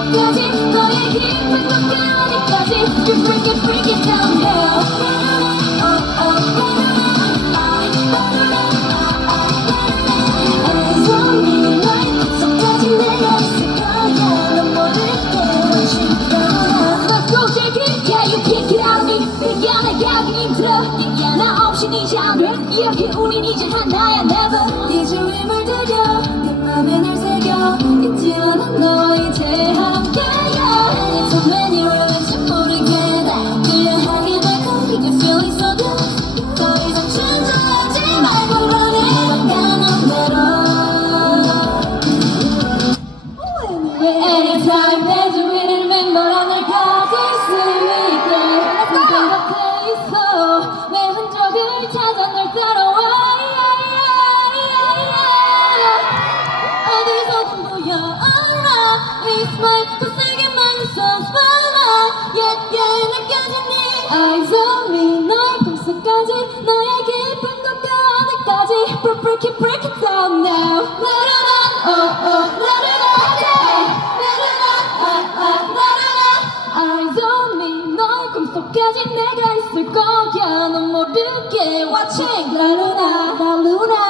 끝까지 너의 깊은 끝까지 이제 안돼 하나야 never. 네 주위 물들여 내 맘에 날 있어 smile yeah yeah 느껴진 네 eyes on me 너의 꿈속까지 너의 깊은 곳과 어디까지 break it break it down now oh oh 나르나 나르나 ah ah 나르나 eyes on me 너의 꿈속까지 내가 있을 거야 넌 모르게 watching 나르나 나르나